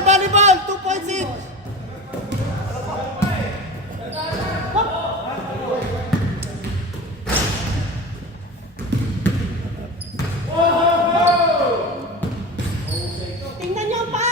Volleyball, 2.6. Tingnan niyo pa.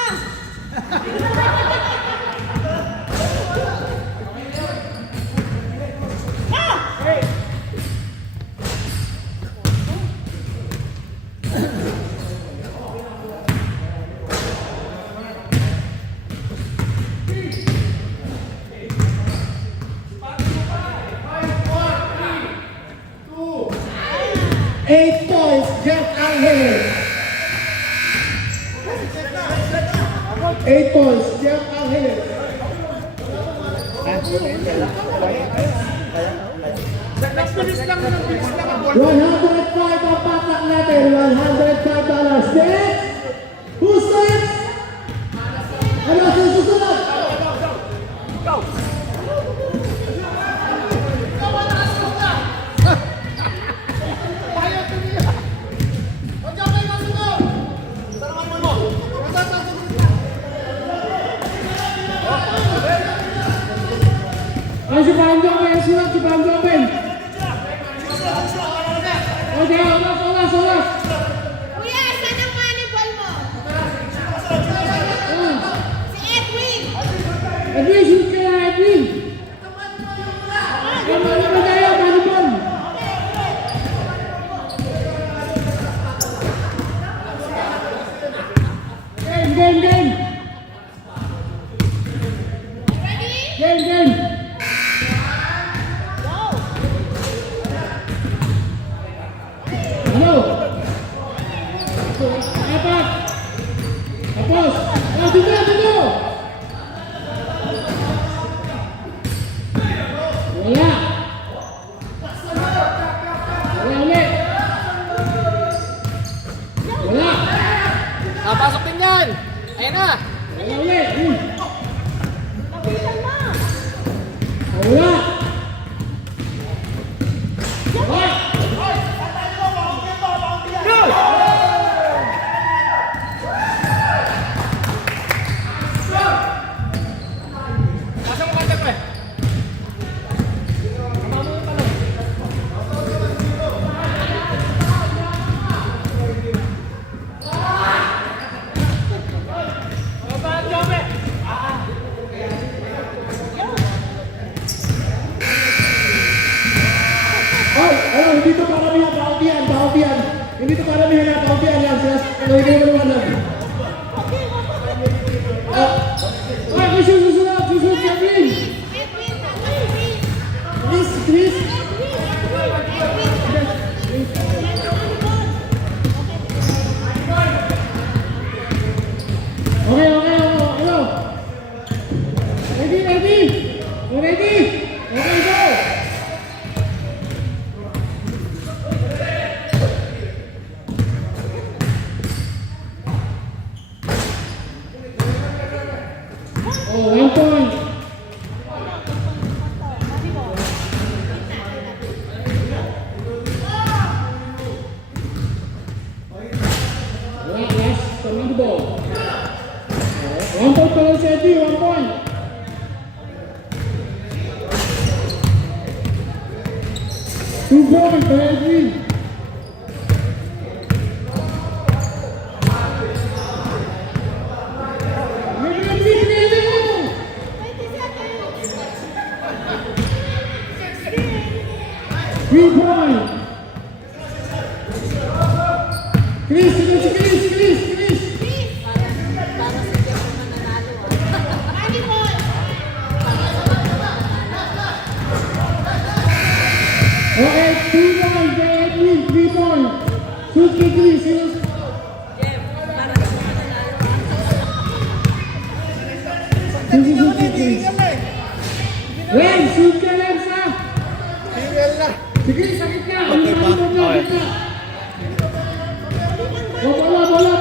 Eight points, Jeff Angel. 8 points, Jeff Angel. 105 ang patak natin. $105. Next, who starts? Ano ang susunod? Si Panjo Ben, surat si Panjo Ben. Oke, olas. Kuya, saan ang volleyball mo? Si Edwin. Edwin, shoot ka na, Edwin. Kamu naman tayo, volleyball. Game. Ready? Game. Ano? Apat. Tapos. Dito. Wala ulit. Wala. Pasok din yan. Ayun na. Wala ulit. Lapitan mo. Wala. Wala. Pasok mo kanta ko eh. Hindi to paramihan, paupian. Hindi to paramihan na paupian lang. Kalau hindi mo naman lang. Susunod, Kevin. Chris. Okay. Hello. Ready? Okay, go. Oh, 1 point. Last, command ball. 1 point pa lang si Eddie, 1 point. Two points para Eddie. Three point. Chris. Volleyball. Ren, shoot ka Ren sa. Tingnan na. Sige, sakit ka. Ang Okay pa? tawag mo Okay. kita. O, bola.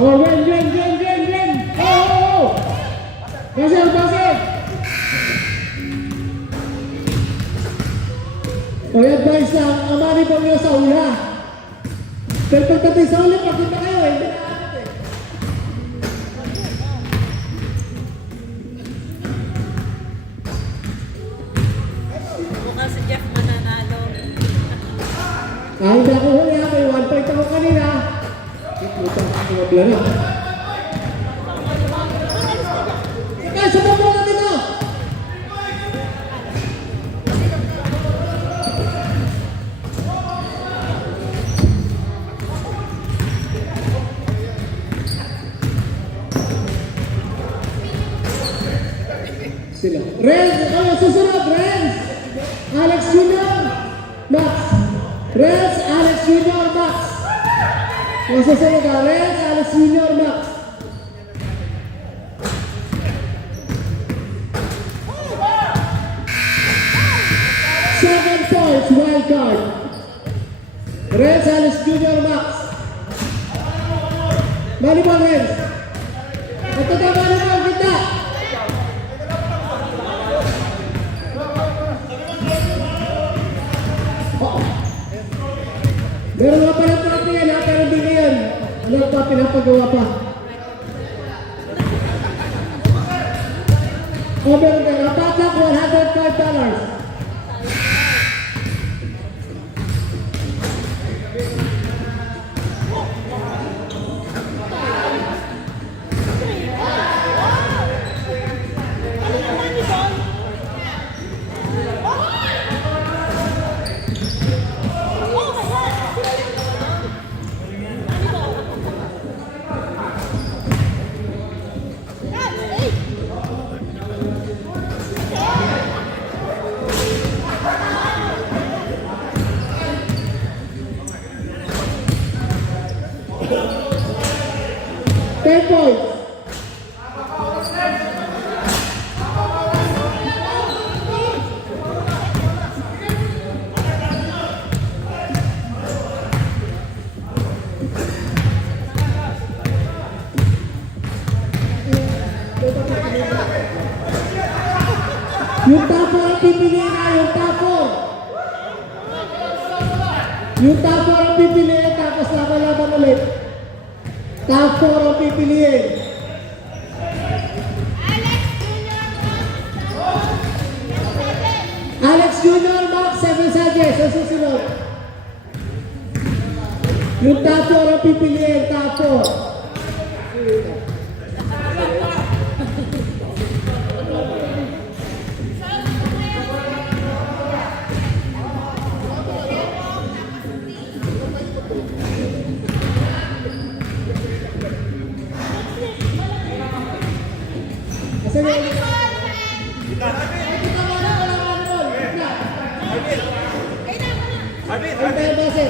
Oh, Ren. Oh. Pasir. O, advice lang, amani po nyo sa ula. Pero pagdating sa uli, pagkita kayo eh. Mukhang si Jeff mananalo. Hindi ako huli ha, may 1 point ako kanina. Puta, kumabla na. Sige, sabang mo natin na! Sila. Renz! Ano, susunod, Renz! Alex Junior! Max! Renz, Alex Junior, Max! Ang susunod ka, Renz, Alex Junior, Max! Seven points, wild card. Renz, Alex Junior, Max. Volleyball, Renz. Ito na volleyball, kita. Meron nga pala trophy yan ha, pero hindi ngayon. Ano pa, pinapagawa pa. O meron ka nga, patak, $105. Ten points. Yung tapo ang pipiliin na, yung tapo. Yung tapo ang pipiliin, tapos laban ulit. Top 4 ang pipiliin. Alex Junior, Max, 7 Sanchez, ang susunod. Yung top 4 ang pipiliin, top 4. Asa na yun? Antay base.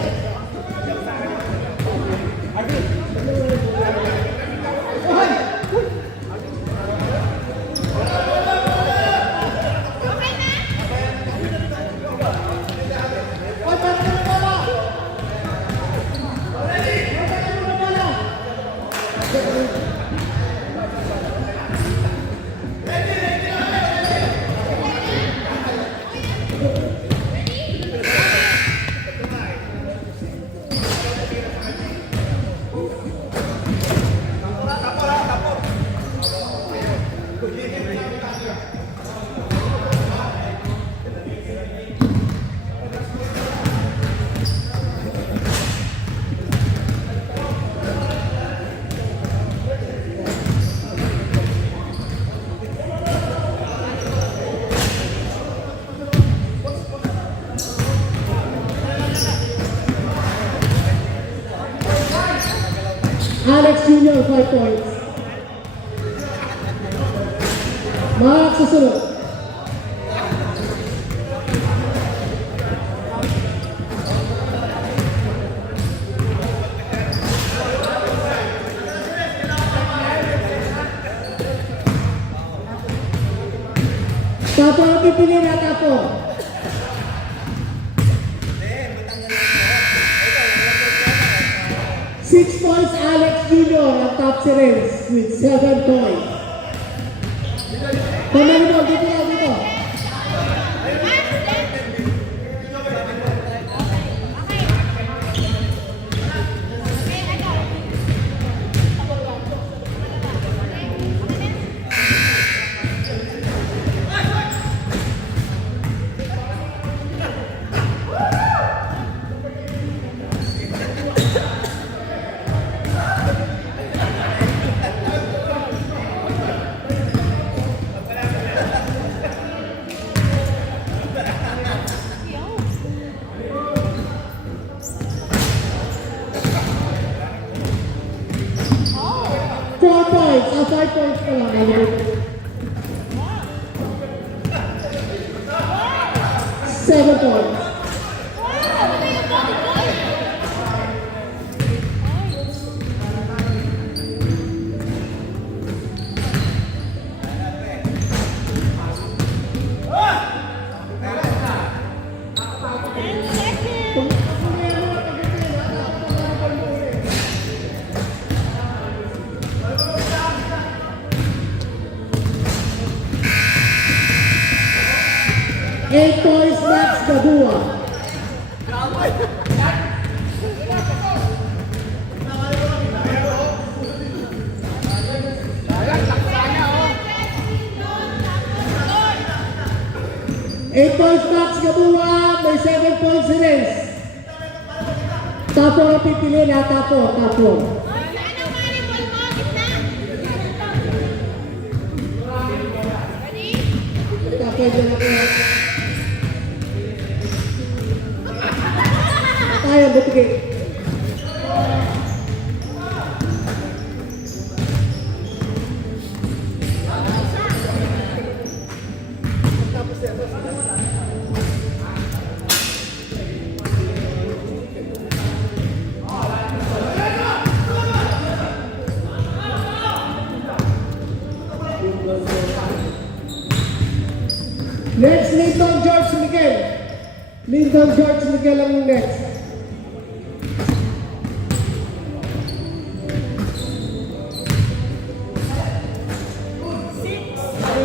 Alex Junior, 5 points. Max susunod. Tapos ang pipili na tapos. 6 points, Alex Jr. ang top series with 7 points. Pamali mo, dito na, dito. Four points, 5 points pa lang. Seven points. Eight points, Max Gabua. Eight points, Max Gabua. May 7 points si Reyes. Tapo ang pipili na, tapo. Tapo dyan ako. Tayo, butigay. Next, Linton George Miguel. Linton George Miguel ang next.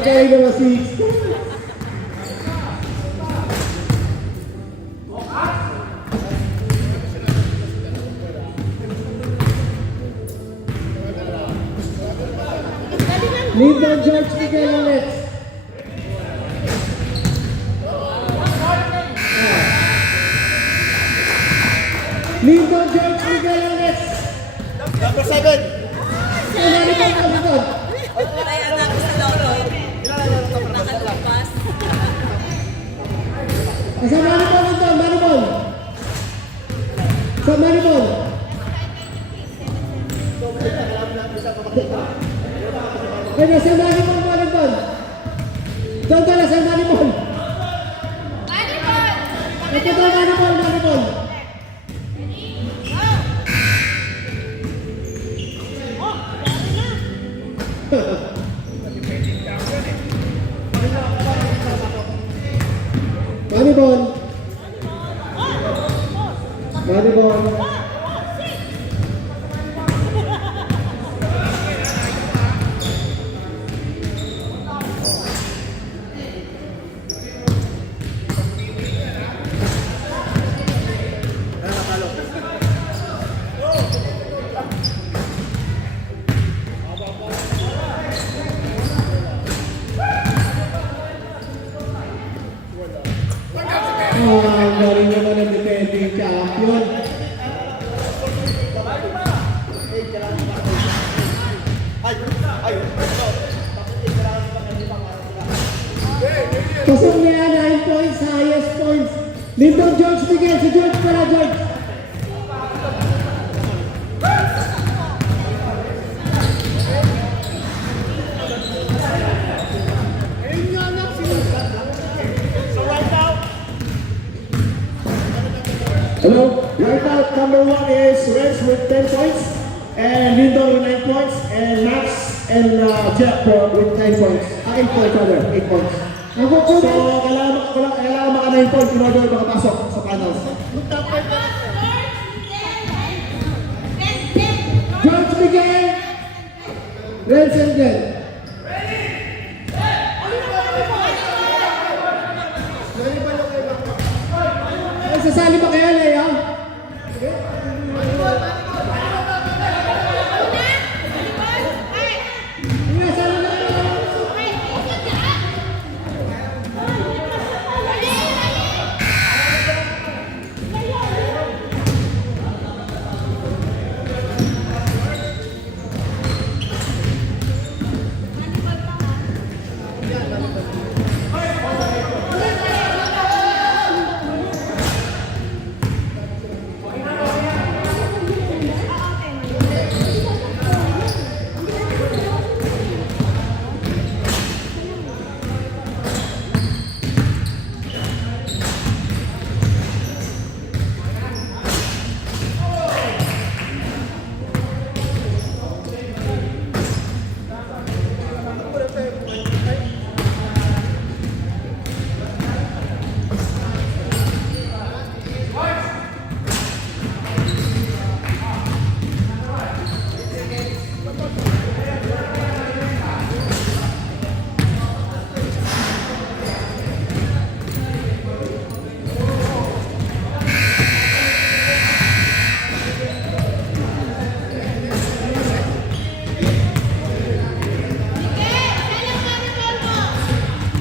Okay, number 6. Linton George Miguel ang next. Linton George Miguel ang next. Number 7. Ano ba? Ay, anak ko sa lolo. Nakalupas. Sa Manibol, Linton, Manibol. Sa Manibol. Kaya sa Manibol, Manibol. Doon ka na sa Manibol. Ito ka, Manibol, Manibol. Manibol. Manibol. Ang galing naman ang defending champion. Pasok niya 9 points, highest points. Linton George Miguel, si George para George. Hello, right now number 1 is Reds with 10 points, and Lindor with 9 points, and Max and Jeff with 9 points. 8 points rather, 8 points. Ako po So, kailangan maka 9 points in order makapasok sa finals. George Miguel. Renz Engel. Ay, sasali ba kayo, Leo? Hindi, sali na kayo.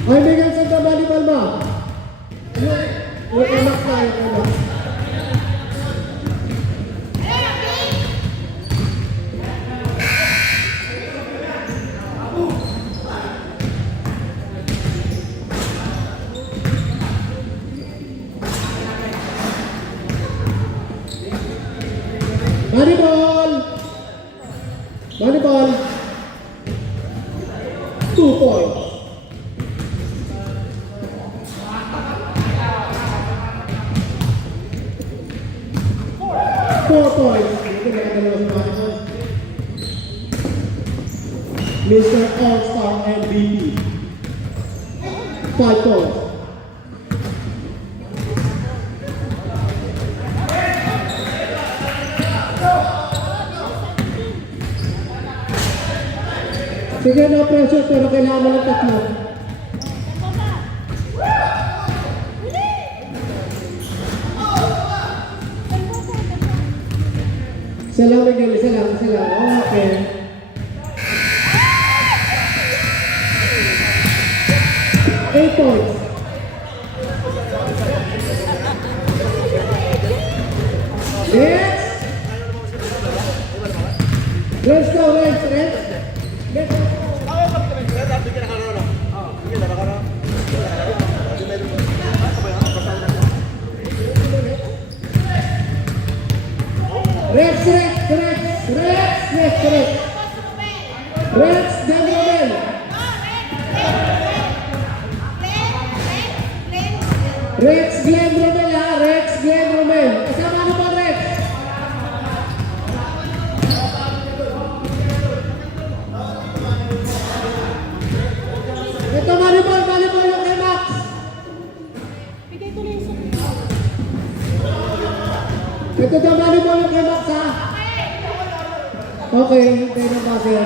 Ay, Miguel Santa Bali Palma. Yung anak na, yung anak. Volleyball! Volleyball! 2 points. Mr. All-Star MVP. 5 points. Sige, no pressure, pero kailangan mo ng tatlo. Isa lang, Miguel, isa lang. Okay. Eight points. Next. Let's go, Renz. Rex, Glenn Romel. Rex, Glenn Romel, ha? Rex, Glenn Romel. Kasama ano ba, Rex? Ito, volleyball yung kay Max. Ito daw, volleyball yung kay Max, ha? Okay, tayo na ba siya?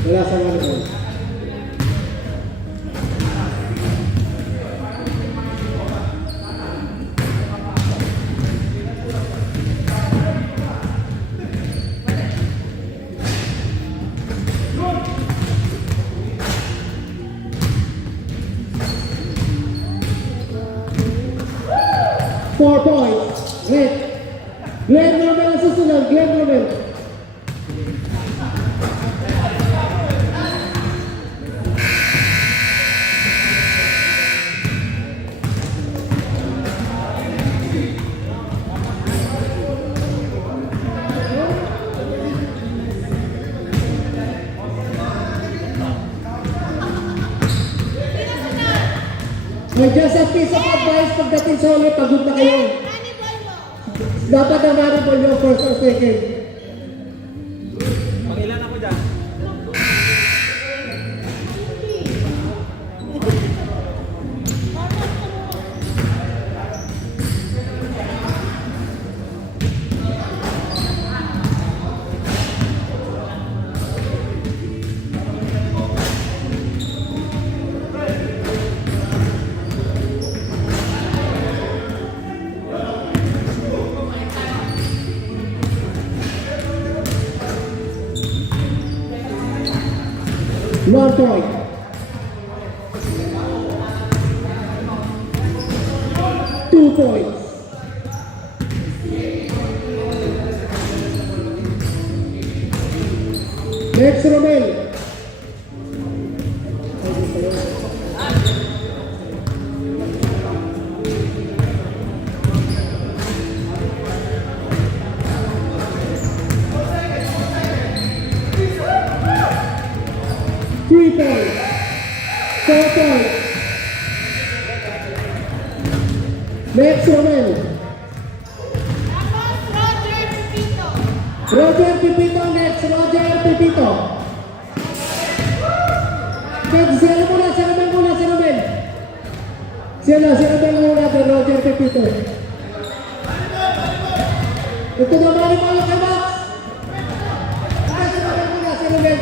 Wala sa volleyball. Four points. Red. Glenn Romel ang susunod. Glenn Romel. May just a piece of advice pagdating sa ulit, pagod na kayo. Dapat na manibol yung first or second. Pangilan ako dyan. One point. Two points. Next, Romel. 3 points. 4 points. Next, Romel. Roger Pipito next. Roger Pipito. Next, sila muna. Si Romel. Si Romel muna. Roger Pipito. Ito naman yung mga kabaks. Si Romel muna. Si Romel.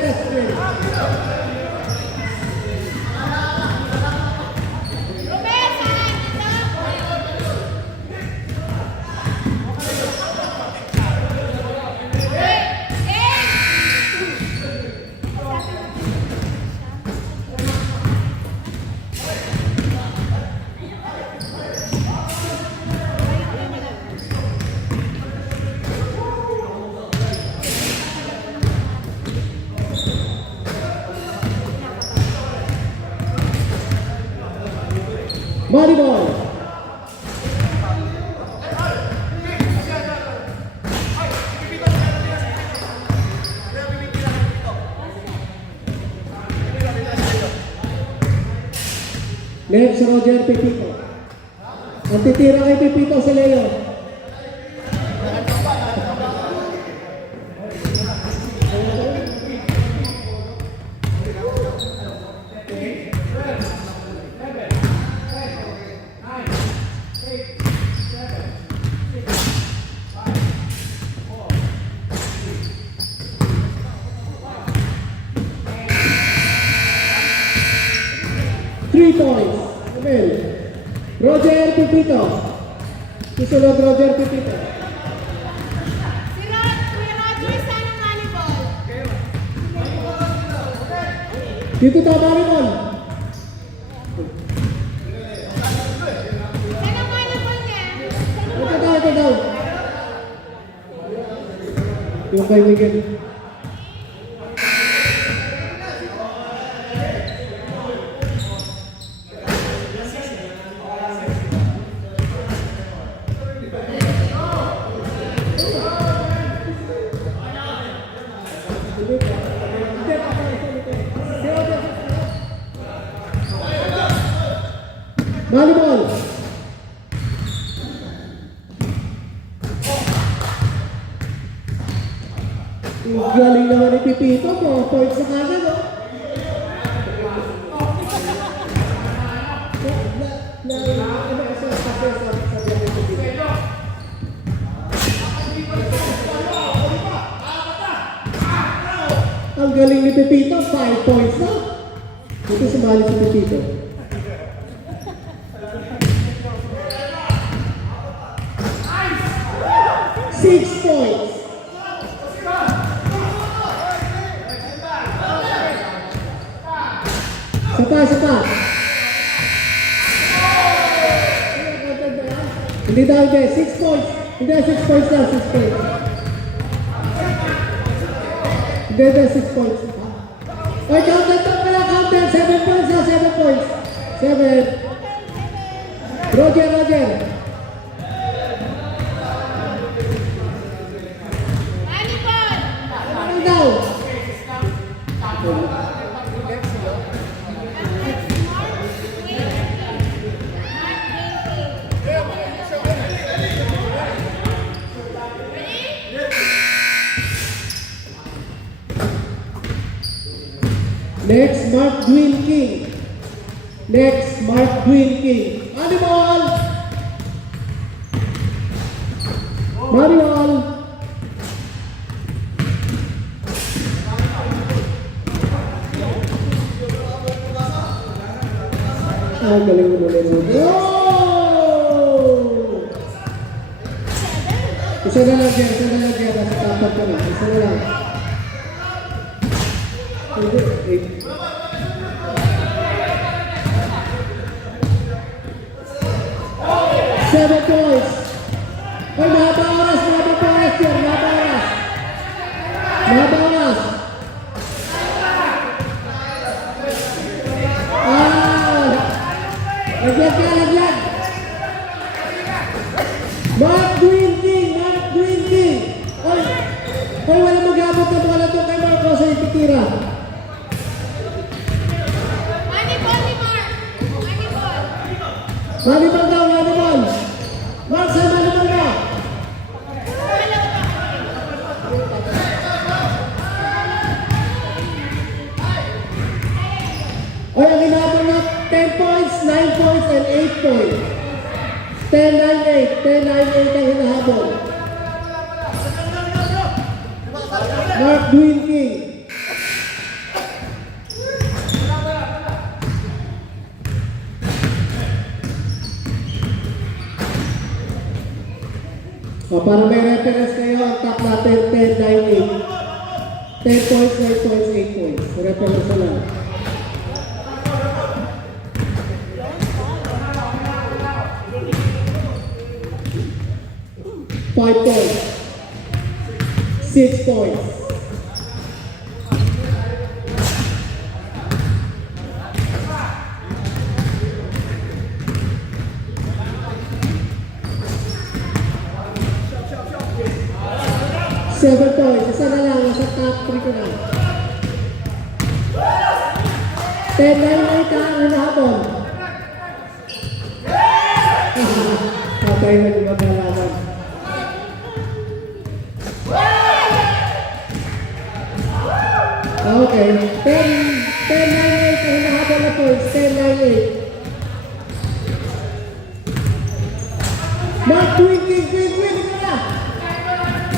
Volleyball. Next, Roger Pipito. Ang titira kay Pipito si Leo. Three points. Romel. Roger Pipito. Susunod Roger Pipito. Dito tama rin on. Ito daw. Yung kay Miguel. Volleyball. Galing naman ni Pipito, 4 points na kagad, no? Ang galing ni Pipito, 5 points na. Ito sumali si Pipito. Six points. Sapa. Hindi daw, 6 points. Hindi, 6 points na, 6 points. Hindi, 6 points. Ay, counted pala, counted. 7 points na, 7 points. 7. Roger. Ano daw? Next, Mark Dwin King. Next, Mark Dwin King. Manual! Manual! Ay, galing mo naman mo. Oh! Isa na lang yan, isa na lang yan. Nasa tapat ka na. Isa na lang. Hindi, 7 points. Ay, mahaba oras yan. Mahaba oras. Mahaba oras. Lagyan ka, lagyan. Mark Dwin King. Oy, wala magamit na mga nato kay Marco sa ititira. Manibal daw, manibal. Mark, sa manibal na. Oy, ang hinabol na 10 points, 9 points, and 8 points. 10-9-8. 10-9-8 ang hinahabol. Mark Dwin King. Para may reference kayo, ang top natin 10-9-8. 10 points, 9 points, 8 points. Reference na lang. 5 points. 6 points. Seven points. Isa na lang. Nasa top 3 ko na. 10-9-8 ang hinahabol. Patay na di magalaman. Okay. 10-9-8 ang hinahabol na points. 10-9-8. Mark Dwin King. Ika na.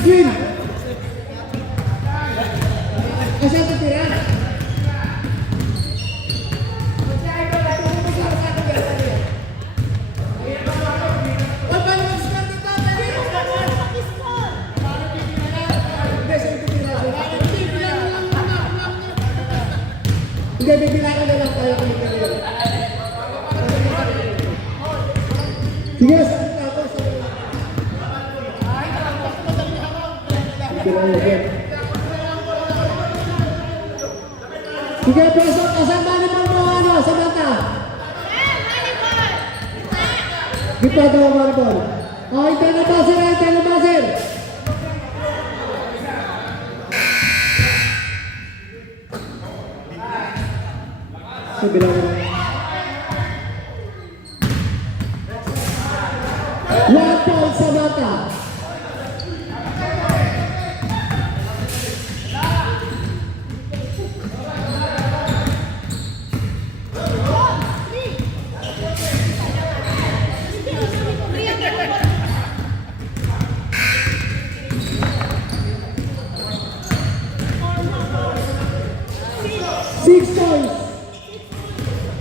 Dwin. Asan titira? Hindi, bibilangan na lang tayo kung ikaw. Sige, sabi ka ako. Bibilangan again. Sige, pasok. Asan manibal mo ano? Sa mata? Gipa daw manibal. Ay, telebaser. Bilang 1 point sa mata.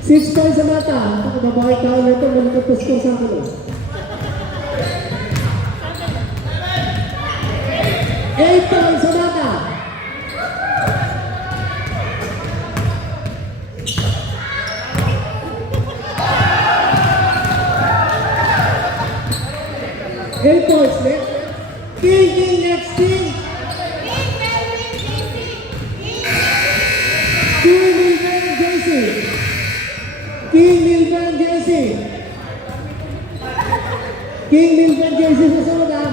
Six points sa mata. Ako babae tao na ito, malakatos ko sa akin. 8 points sa mata. Eight points next. King next. King Milvan JC. King Milvan JC sa sunod ah.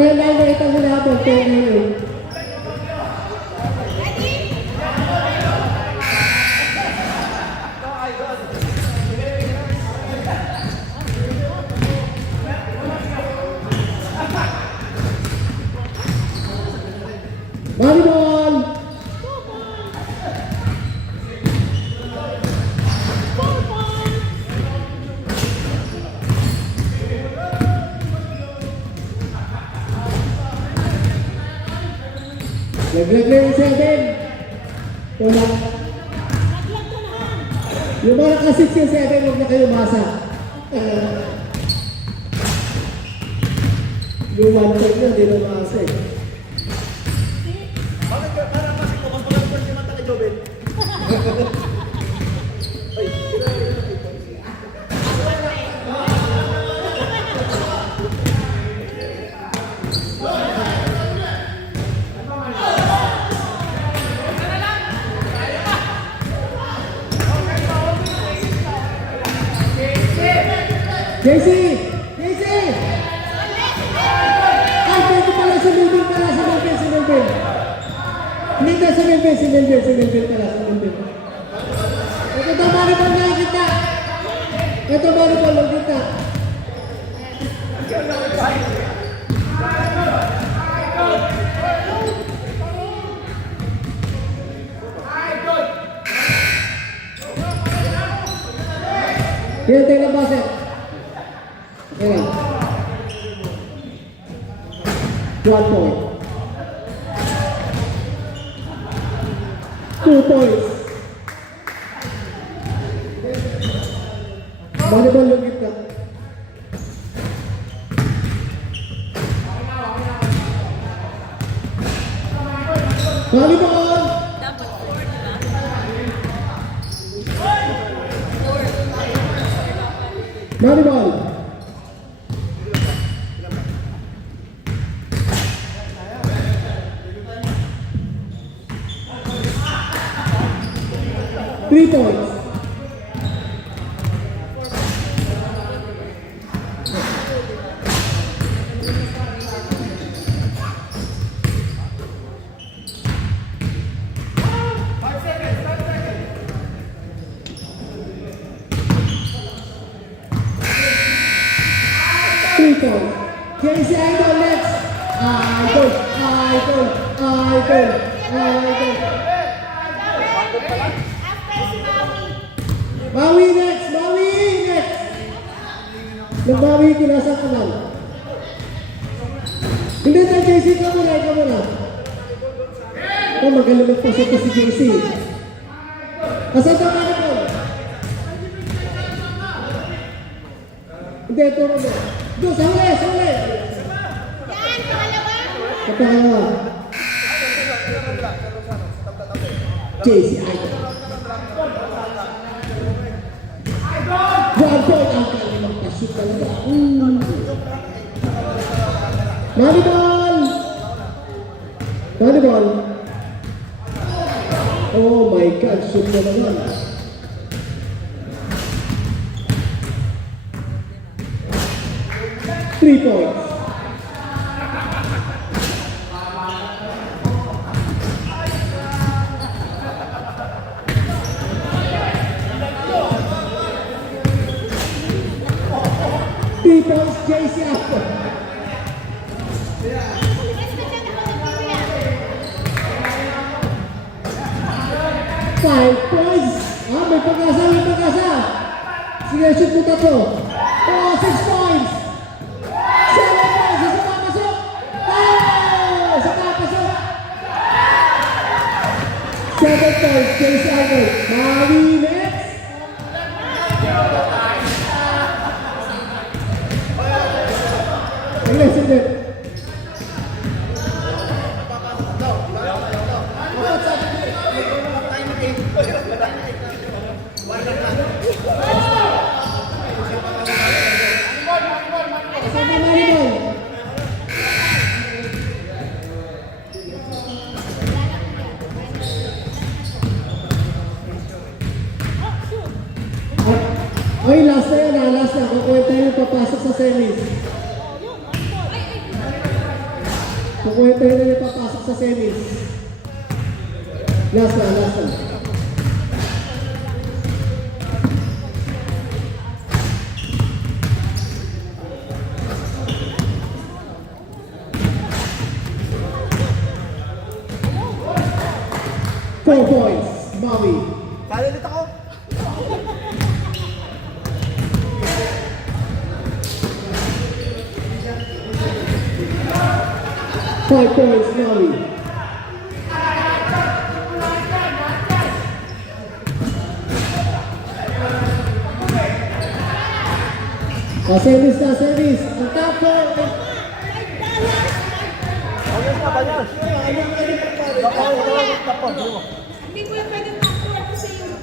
Kaya na ito hinabot. Kaya na yun. Nag-play yung 7. Wala. Yung mga naka-6 yung 7, huwag na kayo masa. Yung 1-5 na, di na masa eh. Bakit ka parang kasi ko, mas maganda si Mata kay Jobel? JC! JC! Ay, pwede pala si Melvin pala, si Melvin, si Melvin. Hindi na si Melvin, si Melvin, si Melvin pala, si Melvin. Ito ba, volleyball na kita? Ito volleyball na kita. Yan, tayo ng baset. Ayan. 1 point. 2 points. Volleyball yung kita. Volleyball! Dapat 4, di ba? Volleyball! Three points. Three points. JC Idol next. Idol, Idol, Idol, Idol. Maui next, Maui next. Nagbawi kinasa ka lang. Hindi tayo JC, ka muna, ikaw muna. Oh, magaling magpasok ko si JC. Asan ka mga ko? Hindi, turo mo. Doon, sa huli, sa huli. Sa pangalawa. JC Idol. 1 point ang kanyang magpasok talaga. Volleyball! Volleyball! Oh my God, shoot na naman. Three points. Three points, JC after. 5 points. Ah, may pag-asa, may pag-asa. Sige, shoot mo tatlo. Oh, 6 points. 7 points. Isa pa pasok. Oh, isa pa pasok. 7 points. JC Idol. Maui next. Sige, sige. Sama volleyball. Ay, last na yan ha, last na. Kukuwenta yung papasok sa semis. Kukuwenta yung papasok sa semis. Last na, last na. Four points, Maui. Kalilit ako. Five points, Maui. Service na, service. Ang top 4. Ayos na, bayas. Tapos. Hindi ko yung pwedeng mag-tour ako sa iyo.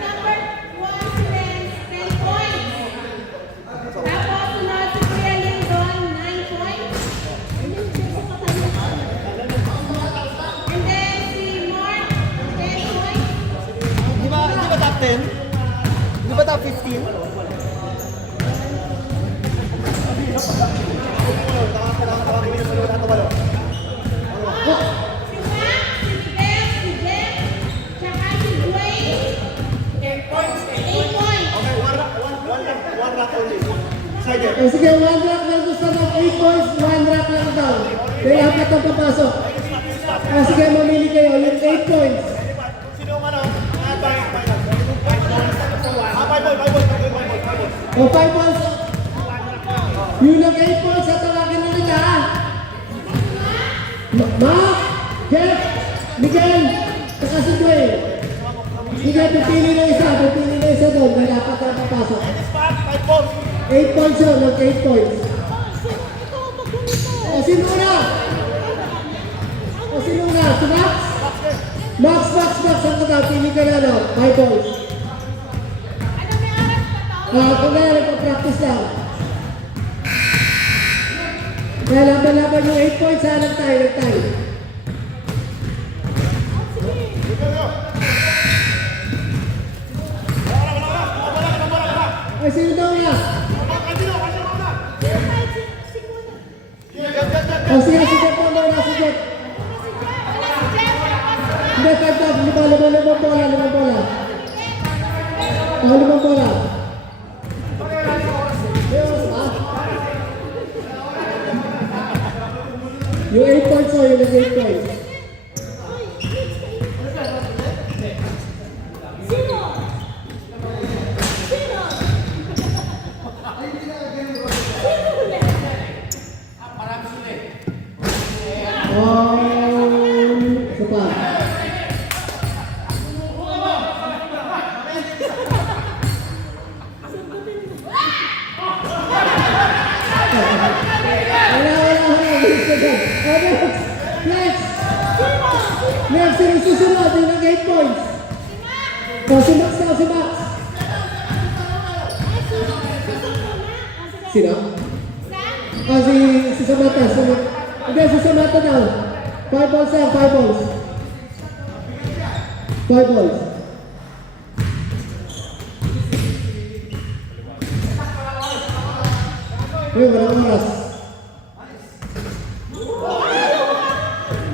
Number 1 si Renz, 10 points. Tapos sunod si Kuya Lindon, 9 points. And then si Mark, 10 points. Di ba top 10? Di ba top 15? Si Max, si Miguel, si Jeff, tsaka si Dwayne. 8 points. Sige, 1 rack lang gusto mo. 8 points, 1 rack lang daw. Kaya apat ang papasok. Sige, mamili kayo. Yung 8 points. Sino ang ano? O 5 points. Yung nag-8 points, sa tawagin ulit ha. Mark, Jeff, Miguel, saka si Dwayne. Sige, pipili na isa doon. May apat ang papasok. 8 points yun, nag-8 points. O sino na? Si Max? Max, ang kata, pili ka na, no? 5 points. Ano, may oras pa to? Kung kaya nagpa-practice lang. Kaya laban-laban yung 8 points, ha? Nag-tie. Ay, sino daw nga? O, sige, si Jeff mo na, si Jeff. Hindi, 5 top, 5 bola. O, 5 bola. Yung 8 points o, yung 8 points. Isa pa. Wala. Next, sino susunod? Yung nag-8 points. O, si Max na, si Max. Sino? Si Samata. Hindi, si Samata daw. 5 balls yan, 5 balls. 5 balls. Uy, walang oras. Oh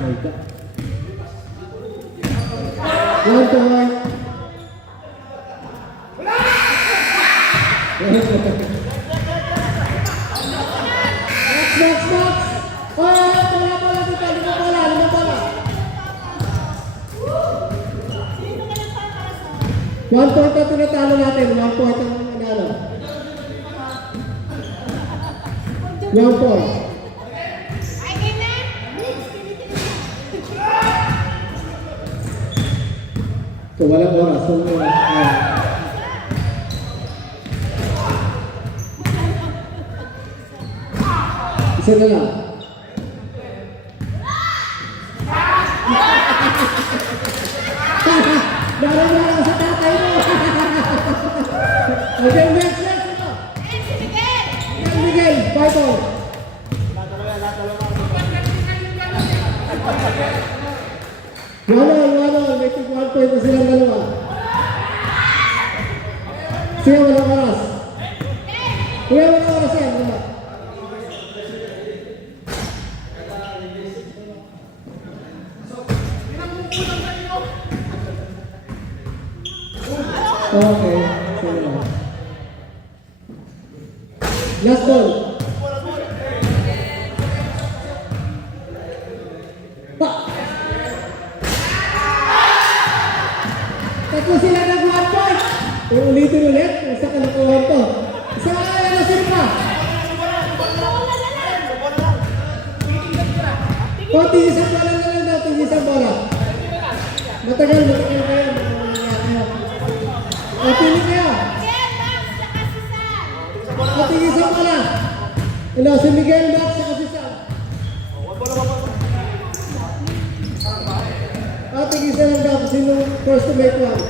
my God. 1 point. Max. Bola dito. 5 bola. 1 point ang tinatalo natin. 1 point ang nanalo. 1 point. So, walang oras. Isa na lang. Darang-darang sa tatay mo. Okay, next. Miguel, 5 balls. Wala. May 1 point na silang dalawa. Siya walang oras. Kuya, walang oras yan. Wala. Okay. Sige lang. Last ball. Tatlo sila nag-1 point. Ulitin ulit. Isa kalokohan to. Isa na sila pa. O, tigisang bola na lang daw. Tigisang bola. Matagal kayo. Hello, si Miguel, Max, saka si Sam. Tigisa lang daw kung sino first to make one.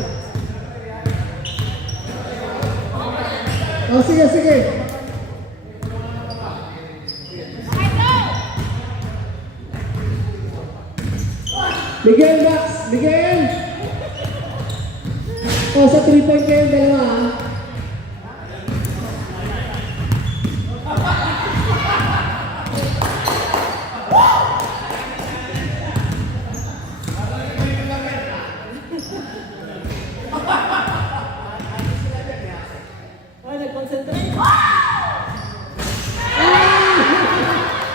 Sige, sige. Miguel, Max, Miguel. Sa 3-point kayo, dalawa ha.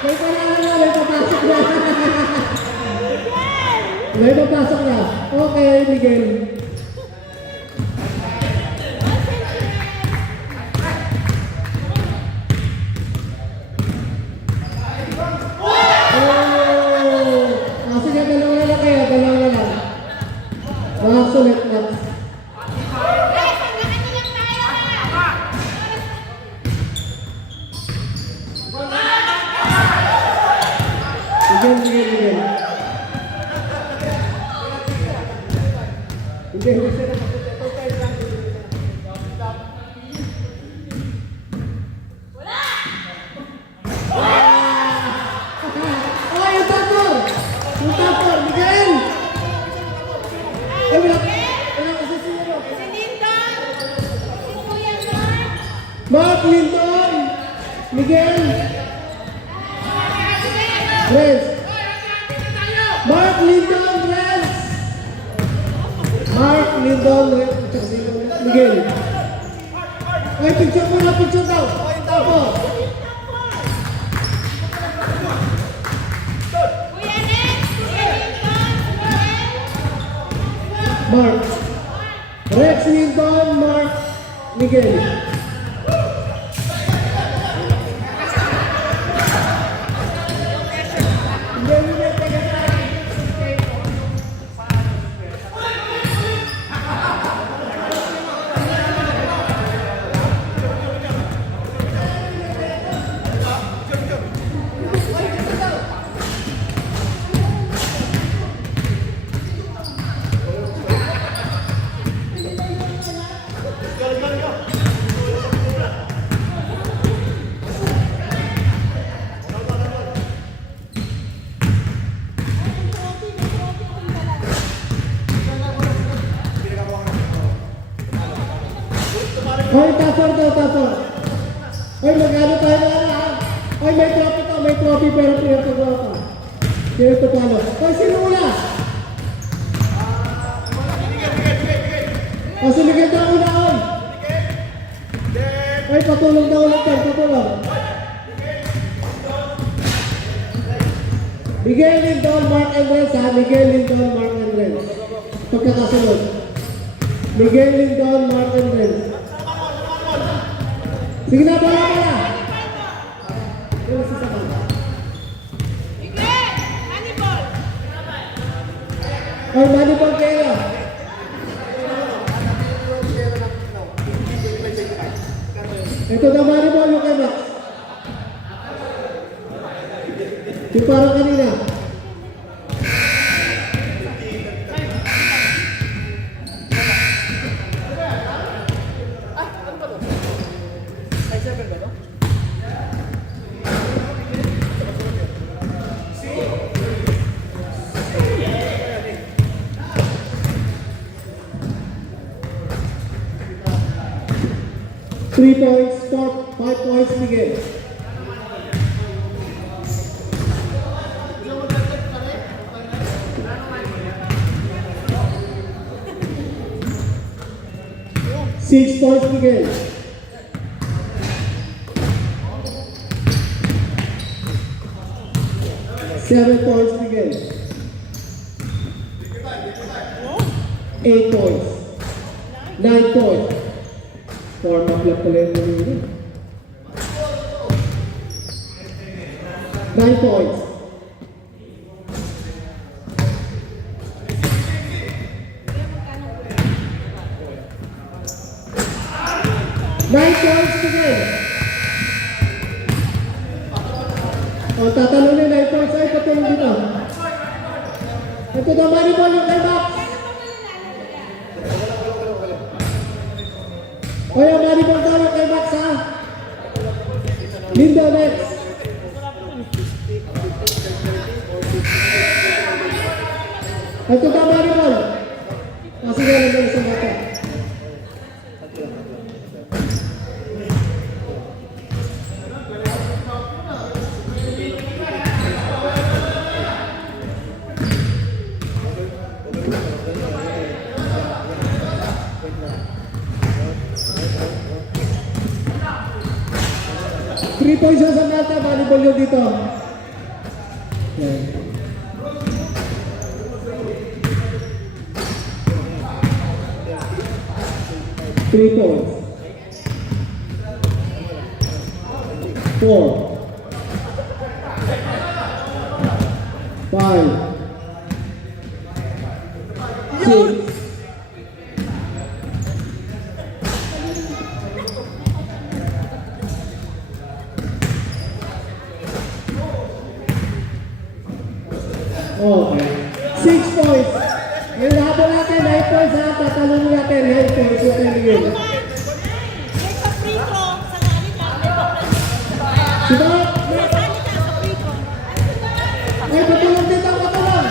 May panalo na, may papasok na. May papasok na. Okay, Miguel. Sige, dalawa na lang kayo, dalawa na lang. Max ulit, Max. Miguel, Miguel, Miguel. Miguel, Miguel. Oh, yung tapor! Yung tapor, Miguel! Ay, wala kasi sino. Si Linton! Si Kuya Mark! Mark Linton! Miguel! Rez! Mark Linton, Rez! Mark Linton, Rez! Miguel! Ay, picture mo na, picture daw! Tapos! Kuya Ned! Kuya Linton! Mark. Rex Linton, Mark, Miguel. Ay, tapor daw, tapor. Ay, magano tayo na ha? Ay, may trophy pero pinatagawa pa. Sino ito palo? Ay, sino una? Si Miguel daw una, ay. Ay, patulong daw ulit yan, patulong. Miguel Linton, Mark and Renz ha? Miguel Linton, Mark and Renz. Pagkakasunod. Miguel Linton, Mark and Renz. Sige na, bala. Ano si Saban? Miguel! Hannibal! Ay, Manibal kayo. Ito na Manibal yung kay Max. Yung parang kanina. Three points, 5 points, Miguel. Six points, Miguel. Seven points, Miguel. 8 points. 9 points. Form up lang pala yung nangyari. 9 points. Nine points again. O, tatalon na 9 points. Ay, patulong dito. Ito daw, Maribol yung kay Max. O yan, Maribol daw yung kay Max, ha? Lindo next. Ito daw, Maribol. O, sige, nandun sa mata. Three points sa mata, Maribol yun dito. Yan. Three points. 4. 5. 6. 6 points. Yung laban natin, 9 points ha. Tatalon natin, 9 points. Yung pinigil. May pa-free throw sa galit lang. May pa-free throw. Diba? May sali ka sa free throw. Ay, patulong dito, patulong.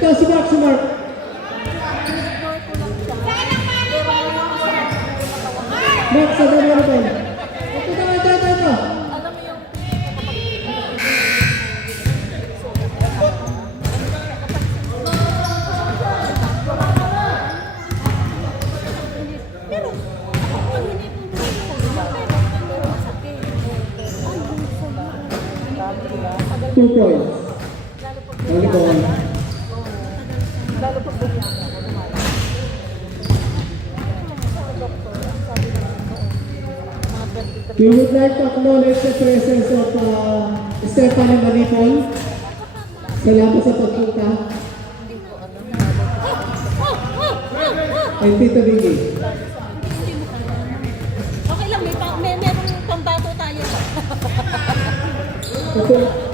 Ito, si Mark, si Mark. Mark, sa dami na tayo. Ito, ito. Two points. Volleyball. We would like to acknowledge the presence of Stephanie Manipol. Salamat sa pagpunta. And Tita Vicky. Okay lang, merong pambato tayo. Ito.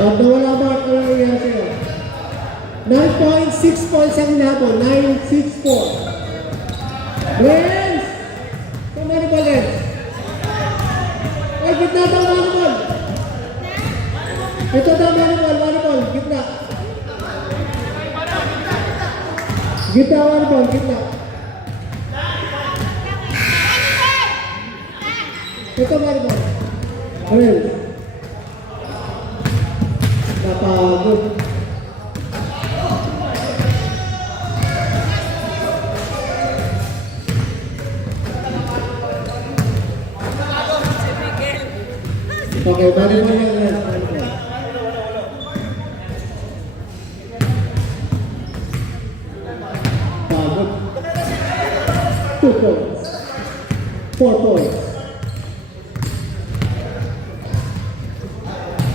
At nawala Mark, ano nangyari sa'yo? 9 points, 6 points ang inabot. 9, 6, 4. Lens! Kumani ba, Lens? Ay, gitna daw, Manibol! Ito daw, Manibol, gitna. Gitna, Manibol, gitna. Ito, Manibol. Lens. Napagod. Okay, balik mo yan, Lens. Pagod. 2 points. 4 points.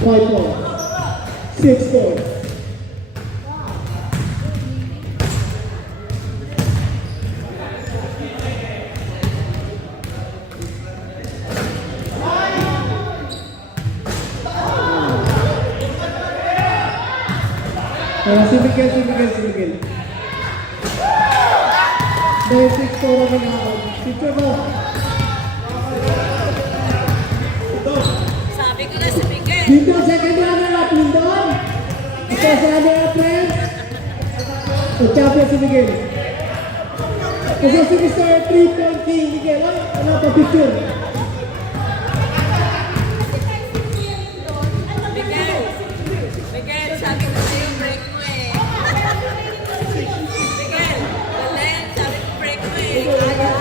5 points. 6 points. Si Miguel. 9-6-4 naman ako. Picture mo. Sabi ko na si Miguel. Dito, second runner-up, Lindon. Ito sa runner-up, o champion si Miguel. Kasi si Mr. 3-point king Miguel. Ano pa picture? Miguel, sabi ko sa'yo, break mo eh. Miguel, Belen, sabi ko break mo eh. Kaya?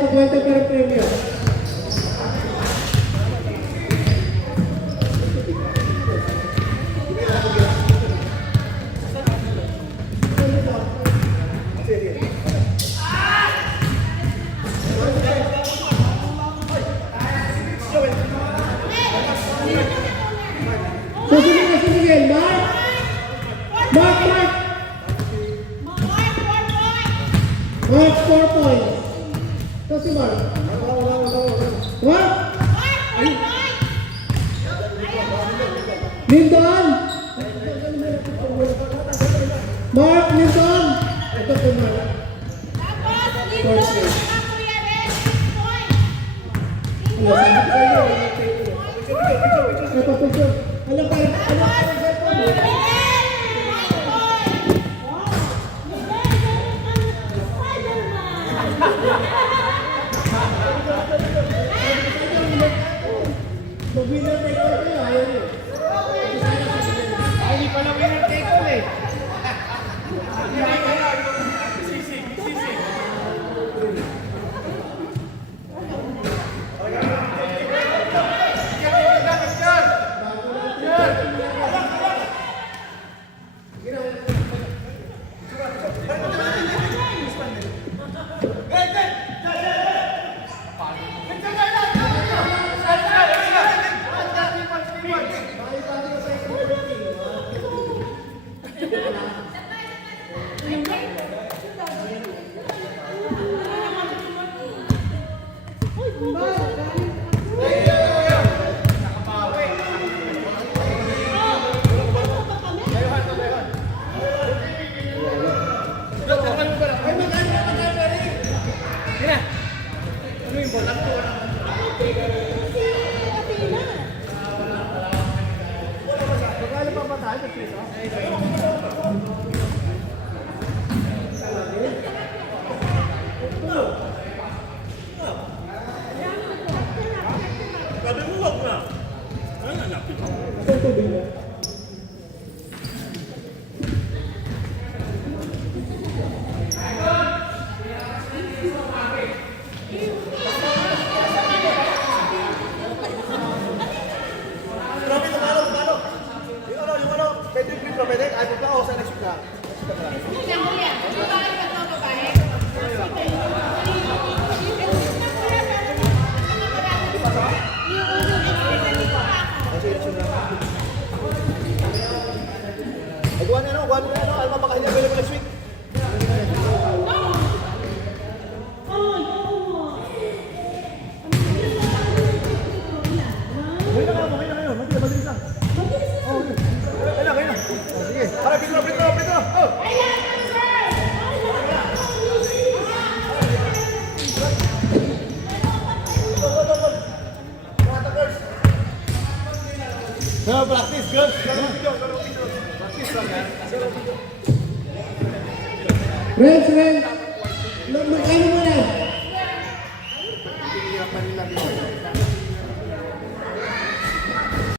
pakwenta para premyo. Susunod na si Miguel. Mark! Mark, Mark! Mark, 4 points. Ito si Mark. Mark! Lindon! Mark, Lindon! Ito si Mark. Ito picture. Alam ka, mag-winner take all kayo, ayaw niyo. Ay, hindi pala winner take all eh. Alma baka hindi available next week. Ngayon na kayo. Mabilis lang. Ngayon na. Sige. Tara, pito. Oh! Go, practice, good. Practice lang yan. Renz, Renz!